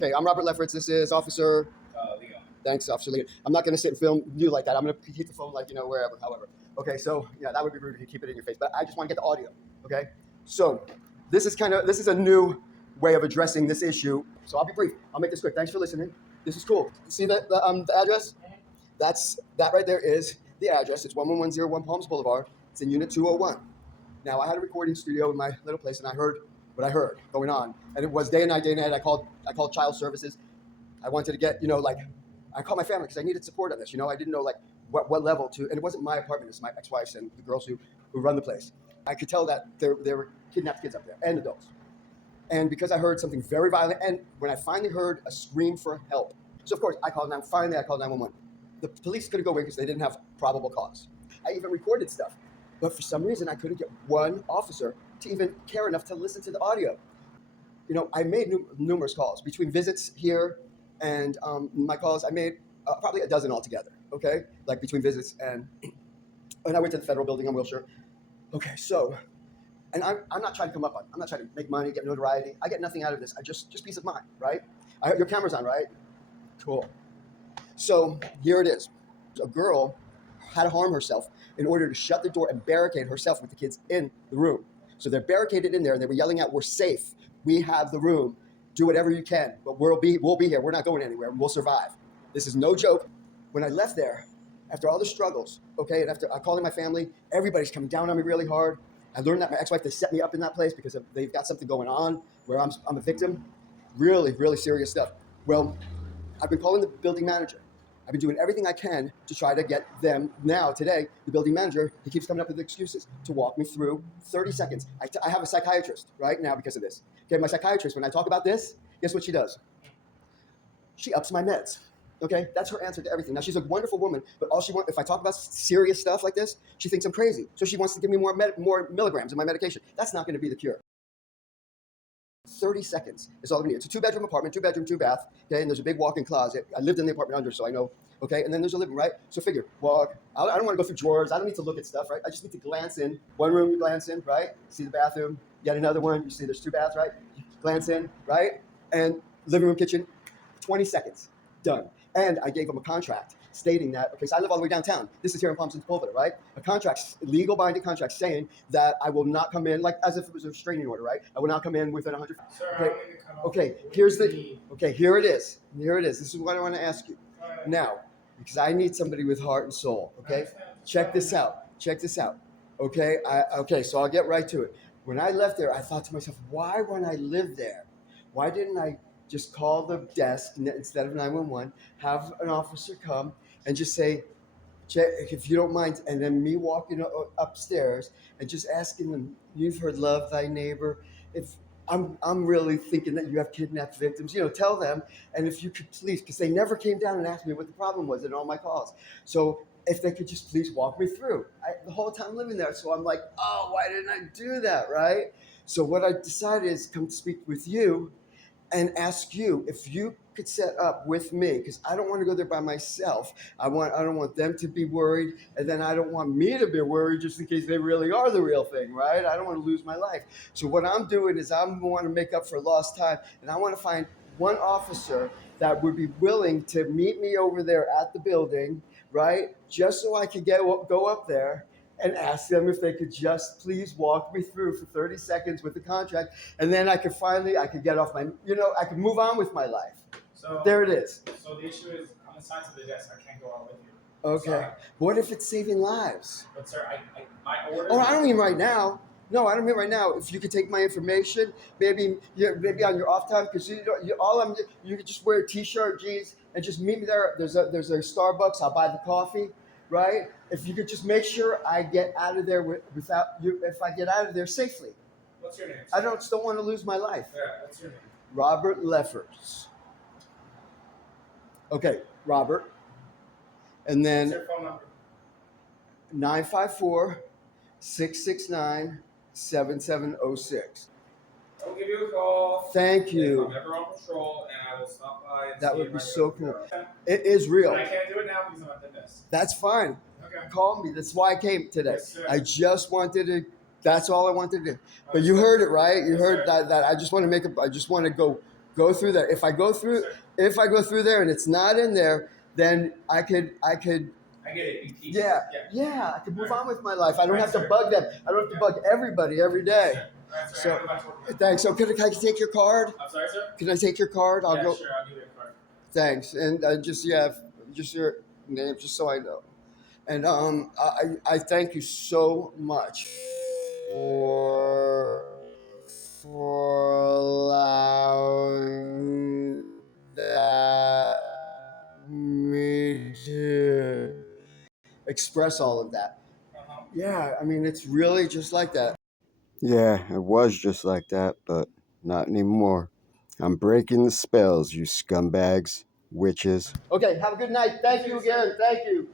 Okay, I'm Robert Lefferts. This is Officer. Leon. Thanks, Officer Leon. I'm not going to sit and film you like that. I'm going to keep the phone like, wherever, however. Okay, so, yeah, that would be rude if you keep it in your face. But I just want to get the audio, okay? So this is a new way of addressing this issue. So I'll be brief. I'll make this quick. Thanks for listening. This is cool. See the address? That right there is the address. It's 11101 Palms Boulevard. It's in Unit 201. Now, I had a recording studio in my little place, and I heard what I heard going on. And it was day and night. I called child services. I wanted to get, I called my family because I needed support on this. I didn't know, what level to, and it wasn't my apartment. It's my ex-wife's and the girls who run the place. I could tell that there were kidnapped kids up there and adults. And because I heard something very violent, and when I finally heard a scream for help, so of course I called 911. The police couldn't go in because they didn't have probable cause. I even recorded stuff, but for some reason I couldn't get one officer to even care enough to listen to the audio. I made numerous calls between visits here and my calls. I made probably a dozen altogether. Okay, between visits and I went to the federal building on Wilshire. Okay, so, and I'm not trying to come up on. I'm not trying to make money, get notoriety. I get nothing out of this. I just peace of mind, right? Your camera's on, right? Cool. So here it is. A girl had to harm herself in order to shut the door and barricade herself with the kids in the room. So they're barricaded in there, and they were yelling out, "We're safe. We have the room. Do whatever you can, but we'll be here. We're not going anywhere. We'll survive." This is no joke. When I left there, after all the struggles, okay, and after I called in my family, everybody's coming down on me really hard. I learned that my ex-wife, they set me up in that place because they've got something going on where I'm a victim. Really, really serious stuff. Well, I've been calling the building manager. I've been doing everything I can to try to get them. Now, today, the building manager, he keeps coming up with excuses to walk me through 30 seconds. I have a psychiatrist right now because of this. Okay, my psychiatrist, when I talk about this, guess what she does? She ups my meds. Okay, that's her answer to everything. Now, she's a wonderful woman, but all she wants, if I talk about serious stuff like this, she thinks I'm crazy. So she wants to give me more milligrams of my medication. That's not going to be the cure. 30 seconds is all I need. It's a 2-bedroom apartment, 2-bedroom, 2-bath, okay, and there's a big walk-in closet. I lived in the apartment under, so I know, okay, and then there's a living, right? So figure, walk. I don't want to go through drawers. I don't need to look at stuff, right? I just need to glance in. One room, you glance in, right? See the bathroom. Yet another one, you see there's 2 baths, right? Glance in, right? And living room, kitchen, 20 seconds, done. And I gave them a contract stating that, okay, so I live all the way downtown. This is here in Palm Boulevard, right? A contract, legal binding contract saying that I will not come in, as if it was a restraining order, right? I will not come in within 100. Sir, okay, here it is. Here it is. This is what I want to ask you. Now, because I need somebody with heart and soul, okay? Check this out. Okay, so I'll get right to it. When I left there, I thought to myself, why when I lived there, why didn't I just call the desk instead of 911, have an officer come and just say, "Check if you don't mind," and then me walking upstairs and just asking them, "You've heard love thy neighbor. If I'm really thinking that you have kidnapped victims, tell them, and if you could please," because they never came down and asked me what the problem was in all my calls. So if they could just please walk me through. The whole time living there, so I'm like, oh, why didn't I do that, right? So what I decided is come speak with you and ask you if you could set up with me, because I don't want to go there by myself. I don't want them to be worried, and then I don't want me to be worried just in case they really are the real thing, right? I don't want to lose my life. So what I'm doing is I want to make up for lost time, and I want to find one officer that would be willing to meet me over there at the building, right? Just so I could go up there and ask them if they could just please walk me through for 30 seconds with the contract. And then I could get off I could move on with my life. So there it is. So the issue is, I'm assigned to the desk. I can't go out with you. Okay. Sorry. What if it's saving lives? But sir, my order. Oh, I don't mean right now. No, I don't mean right now. If you could take my information, maybe on your off time, because you could just wear a t-shirt, jeans, and just meet me there. There's a Starbucks. I'll buy the coffee. Right? If you could just make sure I get out of there without you, if I get out of there safely. What's your name? Sir? I don't want to lose my life. Yeah, what's your name? Robert Lefferts. Okay, Robert. And then What's your phone number? 954-669-7706. I'll give you a call. Thank you. If I'm ever on patrol, and I will stop by. And that see would if be I so can- cool. It is real. But I can't do it now because I'm at the desk. That's fine. Okay. Call me. That's why I came today. Yes, sir. I just wanted to. That's all I wanted to do. But you heard it, right? You Yes, heard sir. that. I just want to I just want to go Go through there. If I go through there and it's not in there, then I could I get it. In peace. yeah, I could move on with my life. I don't Right, have to sir. bug them. I don't have to bug everybody every day. Sir. Right, sir. So, I go back to work now. thanks. So can I take your card? I'm sorry, sir? Can I take your card? I'll Yeah, go. sure. I'll give you a card. Thanks. And just your name, just so I know. And I thank you so much for allowing me to express all of that. Uh-huh. Yeah, I mean, it's really just like that. Yeah, it was just like that, but not anymore. I'm breaking the spells, you scumbags, witches. Okay, have a good night. Thank you again. Thank you.